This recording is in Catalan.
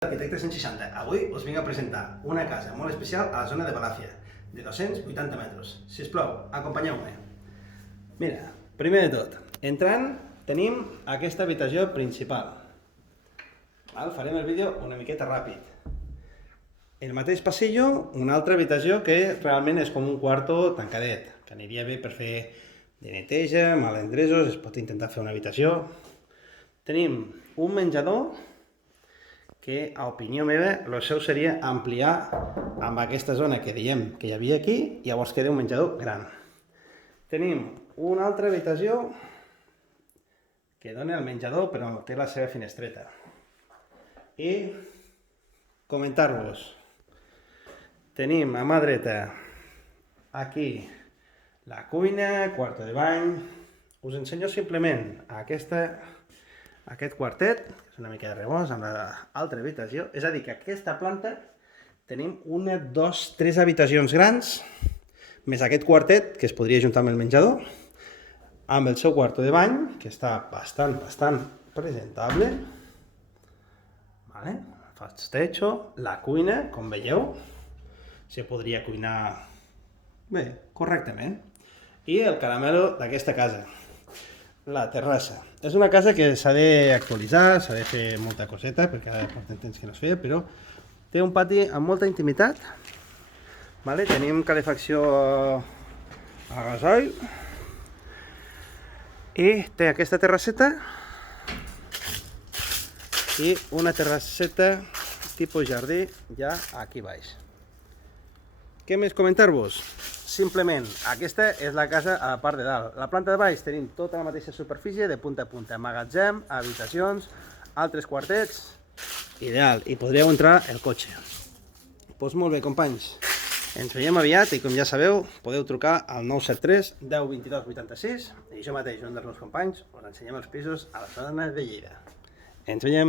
Arquitecte 160. Avui us vinc a presentar una casa molt especial a la zona de Balàfia, de 280 metres. Si us plau, acompanyeu-me. Mira, primer de tot, entrant tenim aquesta habitació principal. Farem el vídeo una miqueta ràpid. El mateix passillo, una altra habitació que realment és com un quarto tancadet, que aniria bé per fer de neteja, malendresos, es pot intentar fer una habitació. Tenim un menjador que, a opinió meva, el seu seria ampliar amb aquesta zona que diem que hi havia aquí, i llavors queda un menjador gran. Tenim una altra habitació que dona el menjador, però té la seva finestreta. I comentar-vos, tenim a mà dreta aquí la cuina, quarto de bany. Us ensenyo simplement aquest quartet, que és una mica de rebost, amb l'altra habitació. És a dir, que aquesta planta tenim una, dos, tres habitacions grans, més aquest quartet, que es podria ajuntar amb el menjador, amb el seu quarto de bany, que està bastant presentable. Faig techo, la cuina, com veieu, se podria cuinar bé, correctament. I el caramelo d'aquesta casa, la terrassa. És una casa que s'ha d'actualitzar, s'ha de fer molta coseta, perquè ara portem temps que no es feia, però té un pati amb molta intimitat. Tenim calefacció a gasoil i té aquesta terrasseta i una terrasseta tipus jardí ja aquí baix. Què més comentar-vos? Simplement, aquesta és la casa a la part de dalt. La planta de baix tenim tota la mateixa superfície de punta a punta. Magatzem, habitacions, altres quartets, ideal. I podríeu entrar el cotxe. Doncs molt bé, companys. Ens veiem aviat i, com ja sabeu, podeu trucar al 973 10 22 86 i jo mateix, un dels meus companys, us ensenyem els pisos a la zona de Lleida. Ens veiem.